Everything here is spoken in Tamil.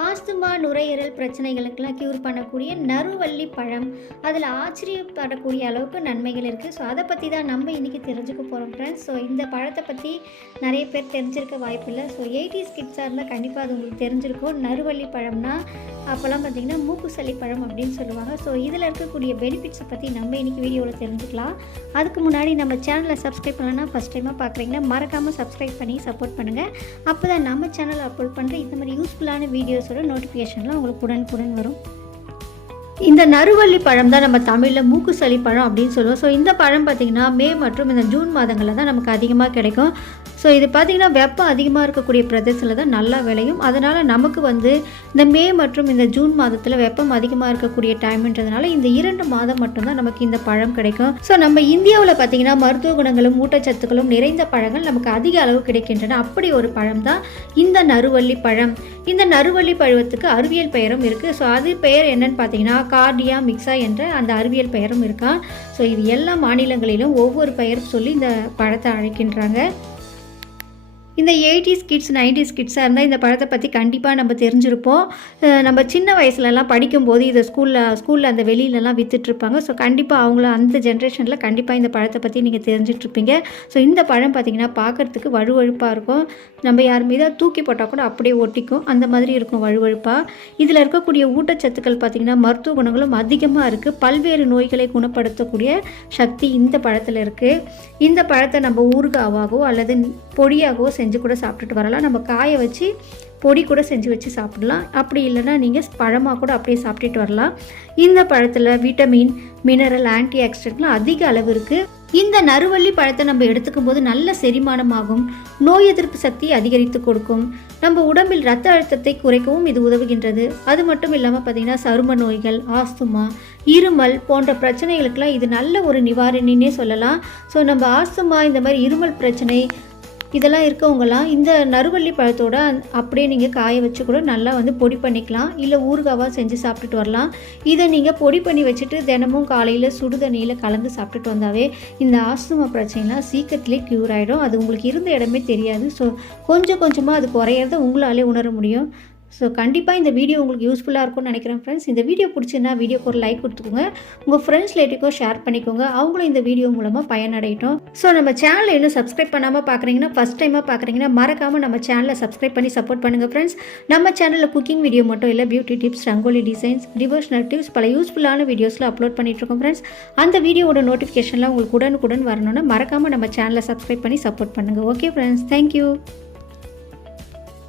Asthma நுரையீரல் பிரச்சனைகளுக்கெல்லாம் க்யூர் பண்ணக்கூடிய நறுவள்ளி பழம். அதில் ஆச்சரியப்படக்கூடிய அளவுக்கு நன்மைகள் இருக்குது ஸோ அதை பற்றி தான் நம்ம இன்றைக்கி தெரிஞ்சுக்க போகிறோம் ஃப்ரெண்ட்ஸ் ஸோ இந்த பழத்தை பற்றி நிறைய பேர் தெரிஞ்சிருக்க வாய்ப்பில்லை ஸோ எயிட்டிஸ் கிட்ஸாக இருந்தால் கண்டிப்பாக அது உங்களுக்கு தெரிஞ்சிருக்கும். நறுவள்ளி பழம்னா அப்போல்லாம் பார்த்தீங்கன்னா மூக்கு சளி பழம் அப்படின்னு சொல்லுவாங்க. ஸோ இதில் இருக்கக்கூடிய பெனிஃபிட்ஸை பற்றி நம்ம இன்றைக்கி வீடியோவில் தெரிஞ்சுக்கலாம். அதுக்கு முன்னாடி நம்ம சேனலை சப்ஸ்கிரைப் பண்ணலன்னா ஃபஸ்ட் டைமாக பார்க்குறீங்கன்னா மறக்காமல் சப்ஸ்கிரைப் பண்ணி சப்போர்ட் பண்ணுங்கள் அப்போ தான் நம்ம சேனல் அப்லோட் பண்ணுற இந்த மாதிரி யூஸ்ஃபுல்லான வீடியோஸோட நோட்டிஃபிகேஷன்லாம் உங்களுக்கு உடனுக்குடன் வரும். இந்த நறுவள்ளி பழம் தான் நம்ம தமிழில் மூக்கு சளி பழம் அப்படின்னு சொல்லுவோம். ஸோ இந்த பழம் பார்த்திங்கன்னா மே மற்றும் இந்த ஜூன் மாதங்களில் தான் நமக்கு அதிகமாக கிடைக்கும். ஸோ இது பார்த்திங்கன்னா வெப்பம் அதிகமாக இருக்கக்கூடிய பிரதேசத்தில் தான் நல்லா விளையும். அதனால் நமக்கு வந்து இந்த மே மற்றும் இந்த ஜூன் மாதத்தில் வெப்பம் அதிகமாக இருக்கக்கூடிய டைம்ன்றதுனால இந்த இரண்டு மாதம் மட்டும்தான் நமக்கு இந்த பழம் கிடைக்கும். ஸோ நம்ம இந்தியாவில் பார்த்திங்கன்னா மருத்துவ குணங்களும் ஊட்டச்சத்துக்களும் நிறைந்த பழங்கள் நமக்கு அதிக அளவு கிடைக்கின்றன. அப்படி ஒரு பழம் தான் இந்த நறுவள்ளி பழம். இந்த நறுவள்ளி பழத்துக்கு அறிவியல் பெயரும் இருக்குது ஸோ அது பெயர் என்னன்னு பார்த்தீங்கன்னா கார்டியா மிக்ஸா என்ற அந்த அறிவியல் பெயரும் இருக்கா ஸோ இது எல்லா மாநிலங்களிலும் ஒவ்வொரு பெயர் சொல்லி இந்த பழத்தை அழைக்கின்றாங்க. இந்த எயிட்டிஸ் கிட்ஸ் நைன்டிஸ் கிட்ஸாக இருந்தால் இந்த பழத்தை பற்றி கண்டிப்பாக நம்ம தெரிஞ்சிருப்போம். நம்ம சின்ன வயசுலலாம் படிக்கும்போது இதை ஸ்கூலில் ஸ்கூலில் அந்த வெளியிலலாம் விற்றுட்ருப்பாங்க ஸோ கண்டிப்பாக அவங்கள அந்த ஜென்ரேஷனில் கண்டிப்பாக இந்த பழத்தை பற்றி நீங்கள் தெரிஞ்சிட்ருப்பீங்க ஸோ இந்த பழம் பார்த்திங்கன்னா பார்க்குறதுக்கு வழுவழுப்பாக இருக்கும். நம்ம யார் மீதா தூக்கி போட்டால் கூட அப்படியே ஒட்டிக்கும். அந்த மாதிரி இருக்கும் வழுவழுப்பாக இதில் இருக்கக்கூடிய ஊட்டச்சத்துக்கள் பார்த்திங்கன்னா மருத்துவ குணங்களும் அதிகமாக இருக்குது பல்வேறு நோய்களை குணப்படுத்தக்கூடிய சக்தி இந்த பழத்தில் இருக்குது இந்த பழத்தை நம்ம ஊறுகாவாகவோ அல்லது பொடியாகவோ செஞ்சு கூட சாப்பிட்டுட்டு வரலாம். நம்ம காய வச்சு பொடி கூட செஞ்சு வச்சு சாப்பிடலாம். அப்படி இல்லைன்னா நீங்கள் பழமாக கூட அப்படியே சாப்பிட்டுட்டு வரலாம். இந்த பழத்தில் விட்டமின் மினரல் ஆன்டி ஆக்சிடென்ட்லாம் அதிக அளவு இருக்குது இந்த நறுவள்ளி பழத்தை நம்ம எடுத்துக்கும் போது நல்ல செரிமானமாகும். நோய் எதிர்ப்பு சக்தியை அதிகரித்து கொடுக்கும். நம்ம உடம்பில் ரத்த அழுத்தத்தை குறைக்கவும் இது உதவுகின்றது. அது மட்டும் இல்லாமல் பார்த்தீங்கன்னா சரும நோய்கள் ஆஸ்துமா இருமல் போன்ற பிரச்சனைகளுக்கெல்லாம் இது நல்ல ஒரு நிவாரணின்னே சொல்லலாம். ஸோ நம்ம ஆஸ்துமா இந்த மாதிரி இருமல் பிரச்சனை இதெல்லாம் இருக்கவங்கலாம் இந்த நறுவள்ளி பழத்தோட அப்படியே நீங்கள் காய வச்சு கூட நல்லா வந்து பொடி பண்ணிக்கலாம். இல்லை ஊறுகாவாக செஞ்சு சாப்பிட்டுட்டு வரலாம். இதை நீங்கள் பொடி பண்ணி வச்சுட்டு தினமும் காலையில் சுடு தண்ணியில் கலந்து சாப்பிட்டுட்டு வந்தாவே இந்த ஆஸ்துமா பிரச்சனைலாம் சீக்கிரத்துலேயே க்யூர் ஆகிடும் அது உங்களுக்கு இருந்த இடமே தெரியாது. ஸோ கொஞ்சம் கொஞ்சமாக அது குறையிறத உங்களாலே உணர முடியும். ஸோ கண்டிப்பாக இந்த வீடியோ உங்களுக்கு யூஸ்ஃபுல்லாக இருக்கும்னு நினைக்கிறேன் ஃப்ரெண்ட்ஸ் இந்த வீடியோ பிடிச்சிருந்தா வீடியோக்கு ஒரு லைக் கொடுத்துக்கோங்க. உங்கள் ஃப்ரெண்ட்ஸ் ரிலேட்டிவ்க்கும் ஷேர் பண்ணிக்கோங்க. அவங்களும் இந்த வீடியோ மூலமாக பயனடையட்டும். ஸோ நம்ம சேனலை இன்னும் சப்ஸ்கிரைப் பண்ணாமல் பார்க்குறீங்கன்னா ஃபஸ்ட் டைமாக பார்க்குறீங்கன்னா மறக்காமல் நம்ம சேனலை சப்ஸ்கிரைப் பண்ணி சப்போர்ட் பண்ணுங்கள் ஃப்ரெண்ட்ஸ் நம்ம சேனலில் குக்கிங் வீடியோ மட்டும் இல்லை beauty tips rangoli designs devotional tips பல யூஸ்ஃபுல்லான வீடியோஸில் அப்லோட் பண்ணிகிட்ருக்கோம் ஃப்ரெண்ட்ஸ் அந்த வீடியோவோட நோட்டிஃபிகேஷன்லாம் உங்களுக்கு உடனுக்குடன் வரணும்னா மறக்காமல் நம்ம சேனலை சப்ஸ்கிரைப் பண்ணி சப்போர்ட் பண்ணுங்கள் ஓகே ஃப்ரெண்ட்ஸ் தேங்க்யூ